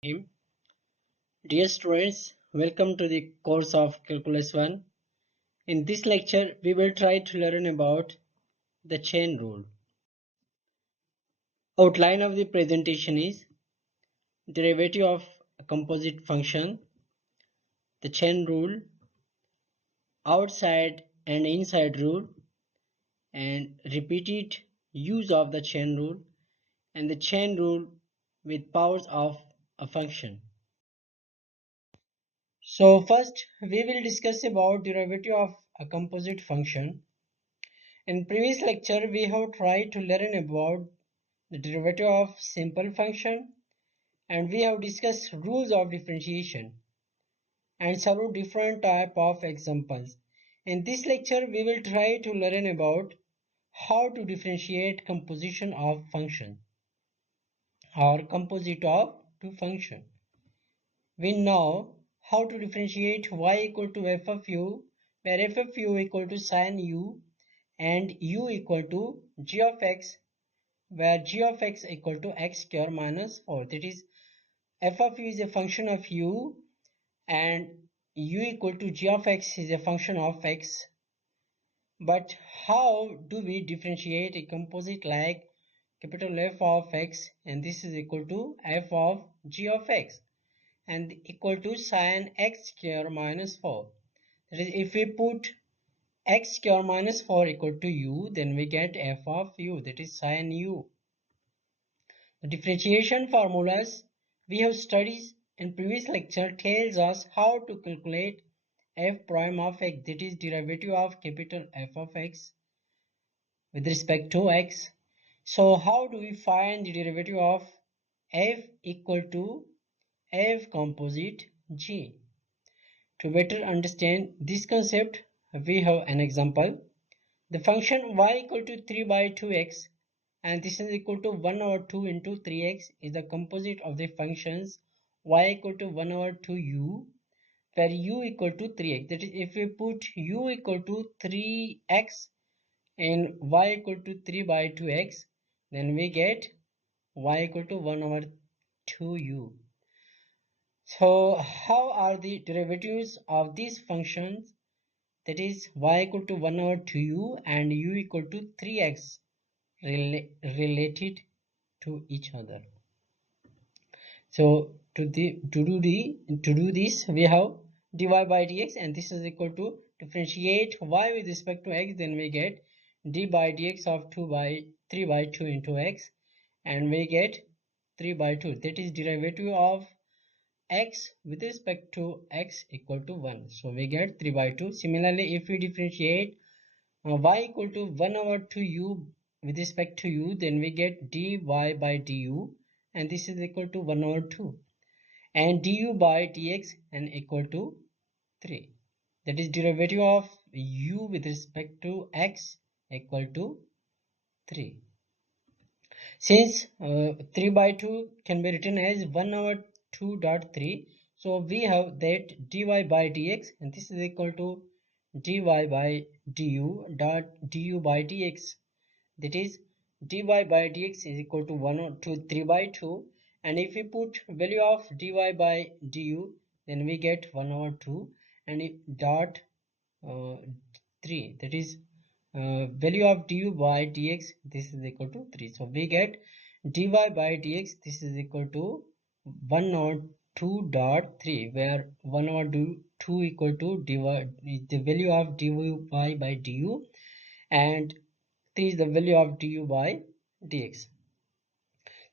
Bismillahirrahmanirrahim. Dear students, welcome to the course of Calculus 1. In this lecture, we will try to learn about the chain rule. Outline of the presentation is derivative of a composite function, the chain rule, outside and inside rule, and repeated use of the chain rule, and the chain rule with powers of a function. So first, we will discuss about derivative of a composite function. In previous lecture, we have tried to learn about the derivative of simple function, and we have discussed rules of differentiation and several different type of examples. In this lecture, we will try to learn about how to differentiate composition of function or composite of two function. We know how to differentiate y equal to f of u, where f of u equal to sin u and u equal to g of x, where g of x equal to x square minus 4. That is, f of u is a function of u and u equal to g of x is a function of x. But how do we differentiate a composite like capital F of x, and this is equal to f of g of x and equal to sin x square minus 4. That is, if we put x square minus 4 equal to u, then we get f of u, that is sin u. The differentiation formulas we have studied in previous lecture tells us how to calculate f prime of x, that is derivative of capital F of x with respect to x. So how do we find the derivative of f equal to f composite g? To better understand this concept, we have an example. The function y equal to 3 by 2x, and this is equal to 1 over 2 into 3x, is the composite of the functions y equal to 1 over 2u, where u equal to 3x. That is, if we put u equal to 3x and y equal to 3 by 2x, then we get y equal to 1 over 2u. So how are the derivatives of these functions? That is, y equal to 1 over 2u and u equal to 3x related to each other. So to do this, we have dy by dx, and this is equal to differentiate y with respect to x, then we get d by dx of 3 by 2 into x, and we get 3 by 2. That is derivative of x with respect to x equal to 1. So we get 3 by 2. Similarly, if we differentiate y equal to 1 over 2u with respect to u, then we get dy by du, and this is equal to 1 over 2, and du by dx and equal to 3. That is derivative of u with respect to x equal to 3. Since 3 by 2 can be written as 1 over 2 dot 3, so we have that dy by dx, and this is equal to dy by du dot du by dx. That is, dy by dx is equal to 1 or 2 3 by 2, and if we put value of dy by du, then we get 1 over 2 and dot 3. That is value of du by dx, this is equal to 3. So we get dy by dx, this is equal to 1 over 2 dot 3, where 1 over 2 equal to the value of du by du, and 3 is the value of du by dx.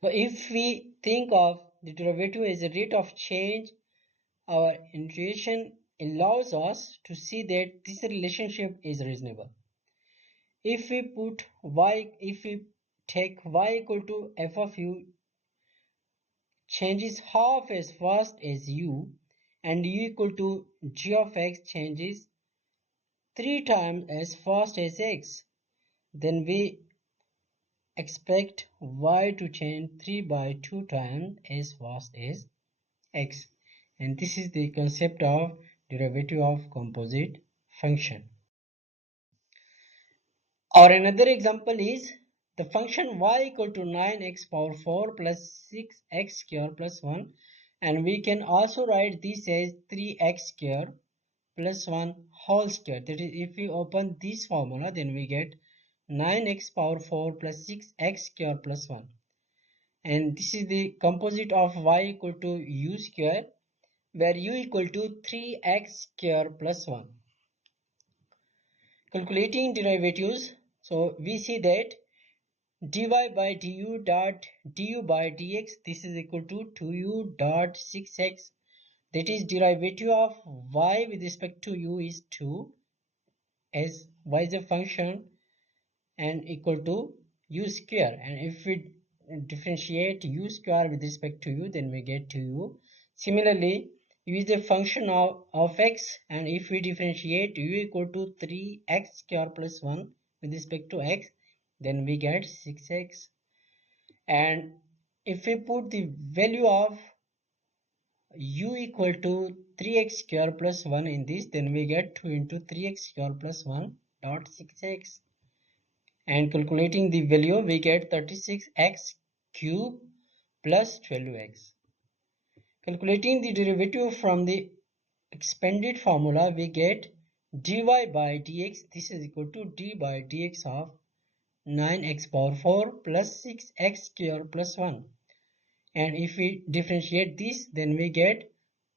So if we think of the derivative as a rate of change, our intuition allows us to see that this relationship is reasonable. If we take y equal to f of u changes half as fast as u, and u equal to g of x changes 3 times as fast as x, then we expect y to change 3 by 2 times as fast as x, and this is the concept of derivative of composite function. Or another example is the function y equal to 9x power 4 plus 6x square plus 1, And we can also write this as 3x square plus 1 whole square. That is, if we open this formula, then we get 9x power 4 plus 6x square plus 1. And this is the composite of y equal to u square, where u equal to 3x square plus 1. Calculating derivatives, so we see that dy by du dot du by dx, this is equal to 2u dot 6x. That is, derivative of y with respect to u is 2, as y is a function, and equal to u square. And if we differentiate u square with respect to u, then we get 2u. Similarly, u is a function of x, and if we differentiate u equal to 3x square plus 1 with respect to x, then we get 6x. And if we put the value of u equal to 3x square plus 1 in this, then we get 2 into 3x square plus 1 dot 6x. And calculating the value, we get 36x cube plus 12x. Calculating the derivative from the expanded formula, we get dy by dx, this is equal to d by dx of 9x power 4 plus 6x square plus 1. And if we differentiate this, then we get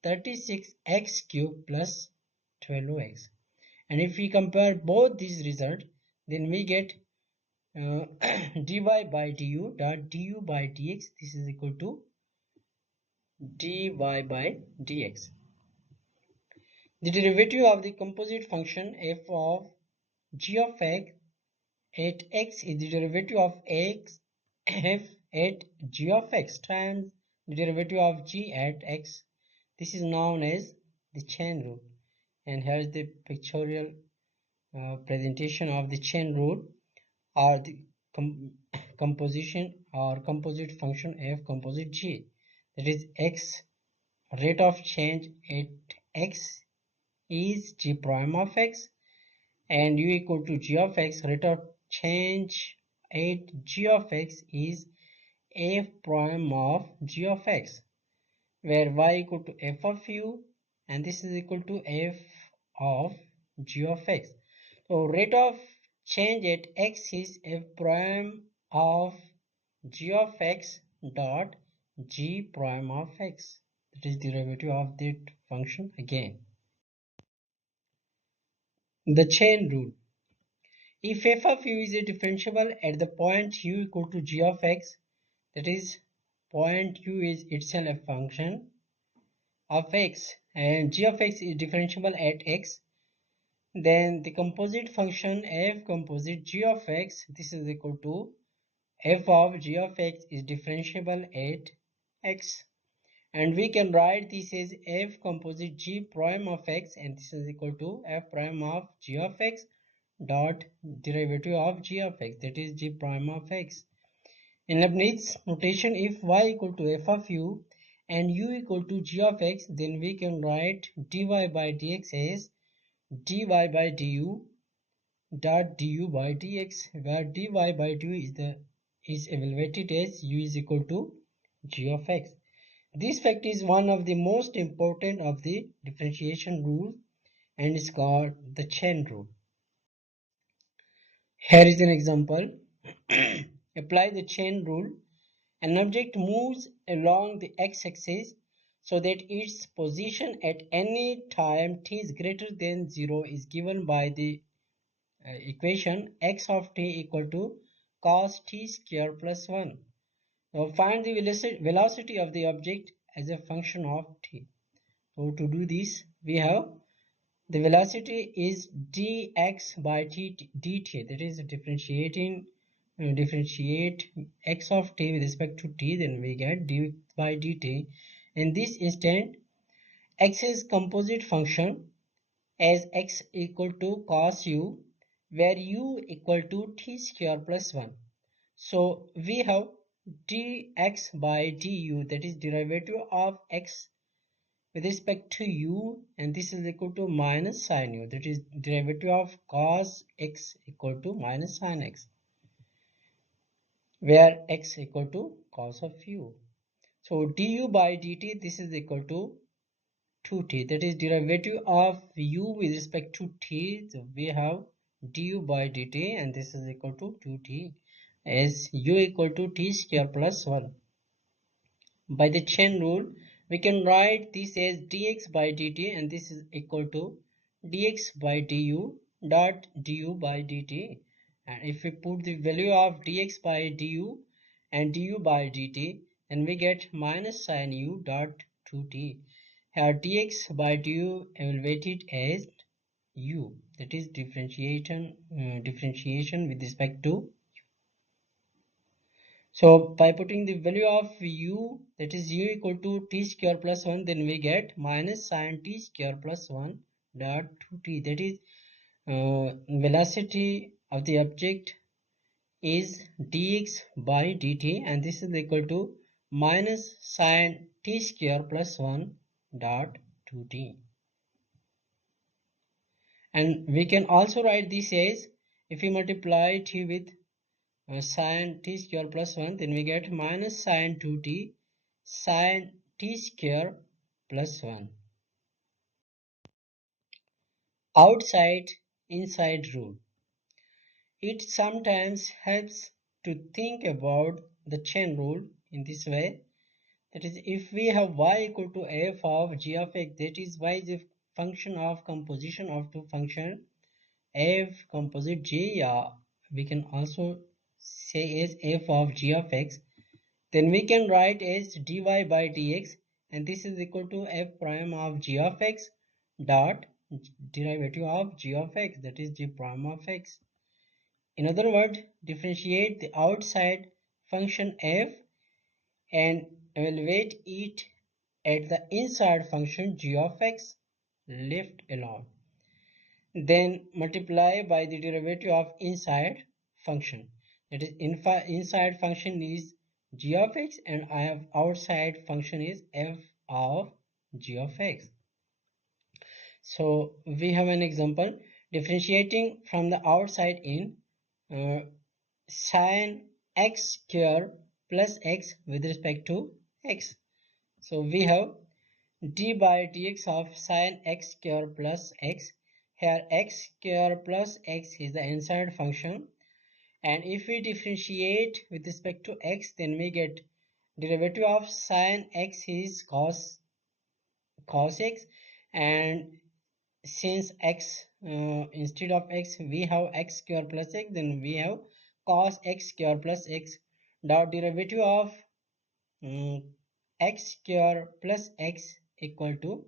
36x cube plus 12x. And if we compare both these results, then we get dy by du dot du by dx, this is equal to dy by dx. The derivative of the composite function f of g of x at x is the derivative of x f at g of x times the derivative of g at x. This is known as the chain rule. And here is the pictorial presentation of the chain rule, or the composition or composite function f composite g. That is, x rate of change at x is g prime of x, and u equal to g of x, rate of change at g of x is f prime of g of x, where y equal to f of u, and this is equal to f of g of x. So rate of change at x is f prime of g of x dot g prime of x. That is derivative of that function again. The chain rule. If f of u is a differentiable at the point u equal to g of x, that is, point u is itself a function of x and g of x is differentiable at x, then the composite function f composite g of x, this is equal to f of g of x is differentiable at x. And we can write this as f composite g prime of x, and this is equal to f prime of g of x dot derivative of g of x, that is g prime of x. In Leibniz notation, if y equal to f of u and u equal to g of x, then we can write dy by dx as dy by du dot du by dx, where dy by du is evaluated as u is equal to g of x. This fact is one of the most important of the differentiation rule and is called the chain rule. Here is an example. Apply the chain rule. An object moves along the x-axis so that its position at any time t is greater than 0 is given by the equation x of t equal to cos t square plus 1. Now find the velocity of the object as a function of t. So to do this, we have the velocity is dx by dt, that is differentiate x of t with respect to t, then we get d by dt. In this instant, x is composite function as x equal to cos u, where u equal to t square plus 1. So we have dx by du, that is derivative of x with respect to u, and this is equal to minus sin u, that is derivative of cos x equal to minus sin x, where x equal to cos of u. So du by dt, this is equal to 2t, that is derivative of u with respect to t. So we have du by dt and this is equal to 2t as u equal to t square plus 1. By the chain rule, we can write this as dx by dt and this is equal to dx by du dot du by dt. And if we put the value of dx by du and du by dt, then we get minus sin u dot 2t. Here dx by du evaluated as u, that is differentiation with respect to. So by putting the value of u, that is u equal to t square plus 1, then we get minus sin t square plus 1 dot 2t, that is velocity of the object is dx by dt and this is equal to minus sin t square plus 1 dot 2t. And we can also write this as, if we multiply t with sin t square plus 1, then we get minus sin 2t sin t square plus 1. Outside inside rule. It sometimes helps to think about the chain rule in this way. That is, if we have y equal to f of g of x, that is y is a function of composition of two functions f composite g, we can also say as f of g of x, then we can write as dy by dx and this is equal to f prime of g of x dot derivative of g of x, that is g prime of x. In other words, differentiate the outside function f and evaluate it at the inside function g of x left alone. Then multiply by the derivative of inside function, that is inside function is g of x and I have outside function is f of g of x. So we have an example differentiating from the outside in sin x square plus x with respect to x. So we have d by dx of sin x square plus x. Here x square plus x is the inside function, and if we differentiate with respect to x, then we get derivative of sin x is cos x, and since x instead of x we have x square plus x, then we have cos x square plus x dot derivative of x square plus x equal to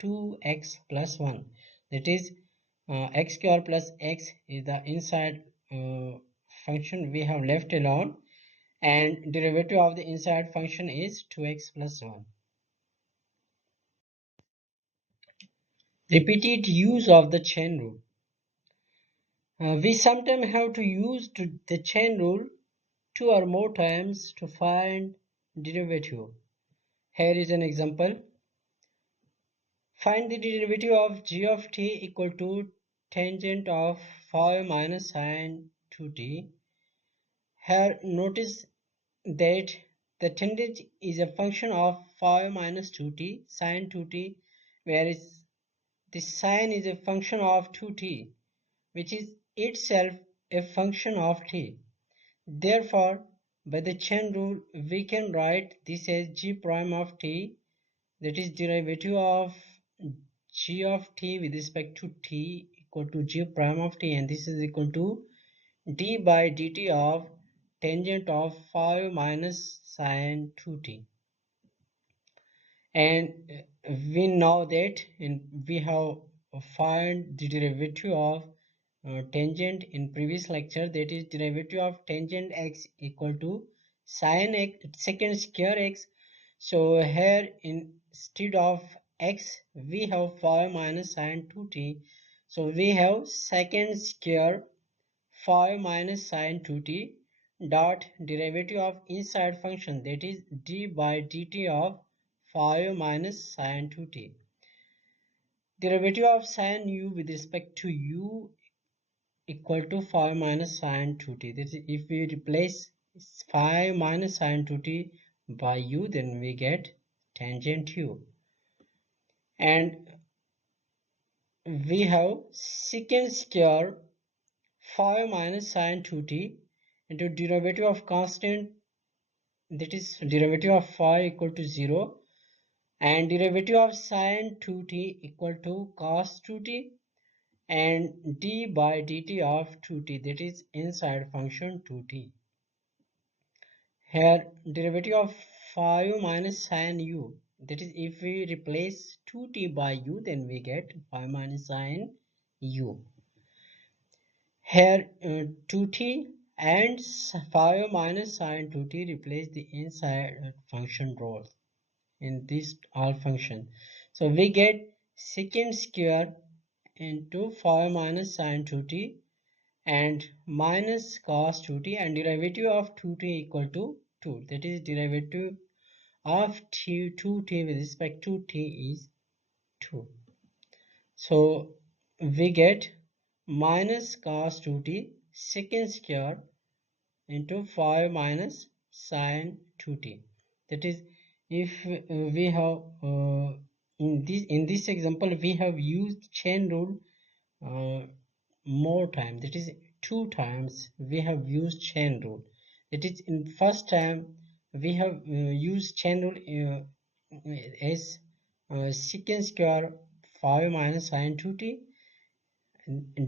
2x plus 1, that is x square plus x is the inside function we have left alone and derivative of the inside function is 2x plus 1. Repeated use of the chain rule. We sometimes have to use the chain rule 2 or more times to find derivative. Here is an example. Find the derivative of g of t equal to tangent of 5 minus sin 2t. Here notice that the tangent is a function of 5 minus 2t sin 2t, whereas the sine is a function of 2t, which is itself a function of t. Therefore, by the chain rule, we can write this as g prime of t, that is derivative of g of t with respect to t equal to g prime of t, and this is equal to d by dt of tangent of 5 minus sin 2t. And we know that we have find the derivative of tangent in previous lecture, that is derivative of tangent x equal to sin x secant square x. So here instead of x we have 5 minus sin 2t, so we have secant square 5 minus sin 2t dot derivative of inside function, that is d by dt of 5 minus sin 2t. Derivative of sin u with respect to u equal to 5 minus sin 2t. That is, if we replace 5 minus sin 2t by u, then we get tangent u. And we have secant square 5 minus sine 2t into derivative of constant, that is derivative of phi equal to 0, and derivative of sine 2t equal to cos 2t, and d by dt of 2t, that is inside function 2t. Here derivative of 5 minus sine u, that is if we replace 2t by u, then we get 5 minus sine u. Here 2t and 5 minus sine 2t replace the inside function roles in this all function. So we get secant square into 5 minus sine 2t and minus cos 2t, and derivative of 2t equal to 2, that is derivative of 2t with respect to t is 2. So we get minus cos 2t secant square into 5 minus sine 2t. That is, if we have in this example we have used chain rule more time, that is 2 times we have used chain rule. That is, in first time we have used chain rule as secant square 5 minus sine 2t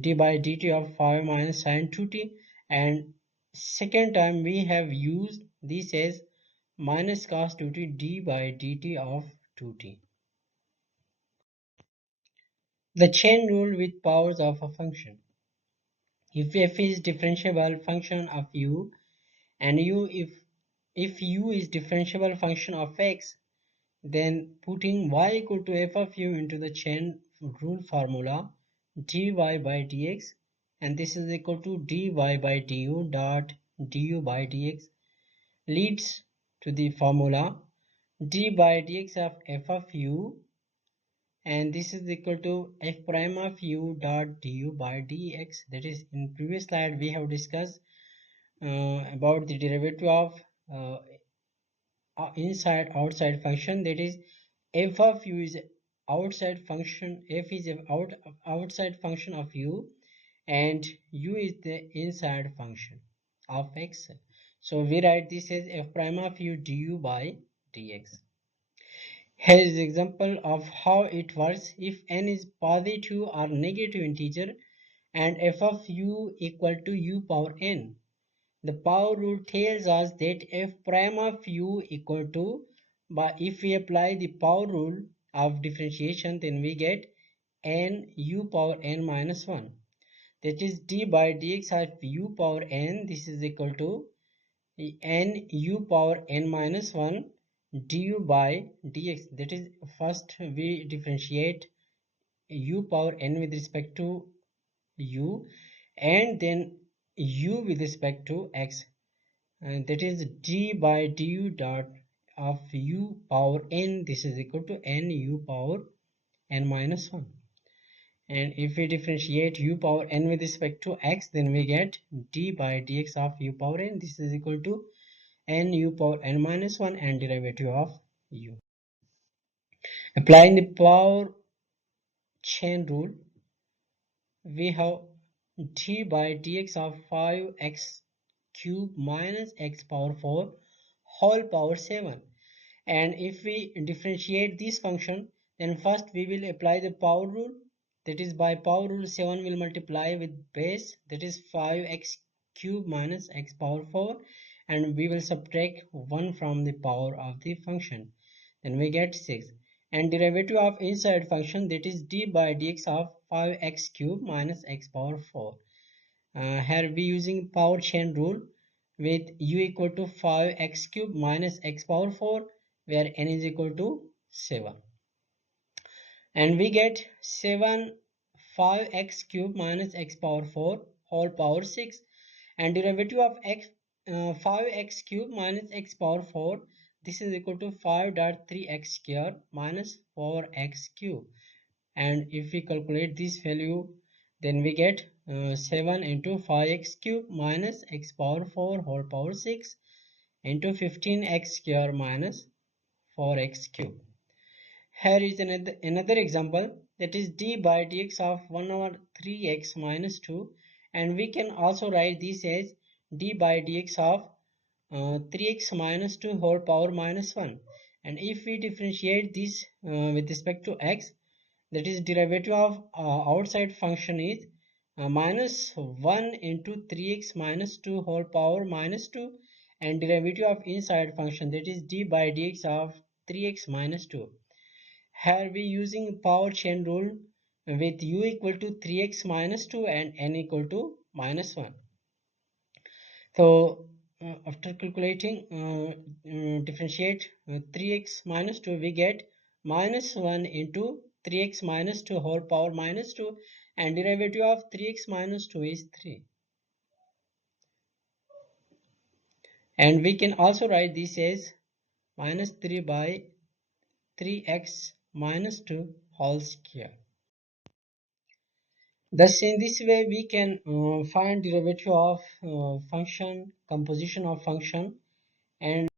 d by dt of 5 minus sine 2t, and second time we have used this as minus cos 2t d by dt of 2t. The chain rule with powers of a function. If f is differentiable function of u, and if u is differentiable function of x, then putting y equal to f of u into the chain rule formula dy by dx, and this is equal to dy by du dot du by dx, leads to the formula d by dx of f of u, and this is equal to f prime of u dot du by dx. That is, in previous slide we have discussed about the derivative of inside outside function, that is f of u is outside function, f is an outside function of u, and u is the inside function of x. So we write this as f prime of u du by dx. Here is an example of how it works. If n is positive or negative integer and f of u equal to u power n, the power rule tells us that f prime of u equal to, but if we apply the power rule of differentiation, then we get n u power n minus 1. That is d by dx of u power n, this is equal to n u power n minus 1 du by dx. That is, first we differentiate u power n with respect to u, and then u with respect to x, and that is d by du dot of u power n, this is equal to n u power n minus 1. And if we differentiate u power n with respect to x, then we get d by dx of u power n, this is equal to n u power n minus 1 and derivative of u. Applying the power chain rule, we have d by dx of 5x cube minus x power 4 whole power 7. And if we differentiate this function, then first we will apply the power rule. That is, by power rule 7 will multiply with base, that is 5x cube minus x power 4, and we will subtract 1 from the power of the function, then we get 6. And derivative of inside function, that is d by dx of 5x cube minus x power 4. Here we using power chain rule with u equal to 5x cube minus x power 4, where n is equal to 7. And we get 7 5x cube minus x power 4 whole power 6, and derivative of x 5x cube minus x power 4, this is equal to 5.3x square minus 4x cube. And if we calculate this value, then we get 7 into 5x cube minus x power 4 whole power 6, into 15x square minus 4x cube. Here is another example, that is d by dx of 1 over 3x minus 2, and we can also write this as d by dx of 3x minus 2 whole power minus 1. And if we differentiate this with respect to x, that is derivative of outside function is minus 1 into 3x minus 2 whole power minus 2, and derivative of inside function, that is d by dx of 3x minus 2. Here we using power chain rule with u equal to 3x minus 2 and n equal to minus 1. So after calculating differentiate 3x minus 2, we get minus 1 into 3x minus 2 whole power minus 2, and derivative of 3x minus 2 is 3. And we can also write this as minus 3 by 3x minus 2 whole square. Thus, in this way, we can find derivative of function, composition of function, and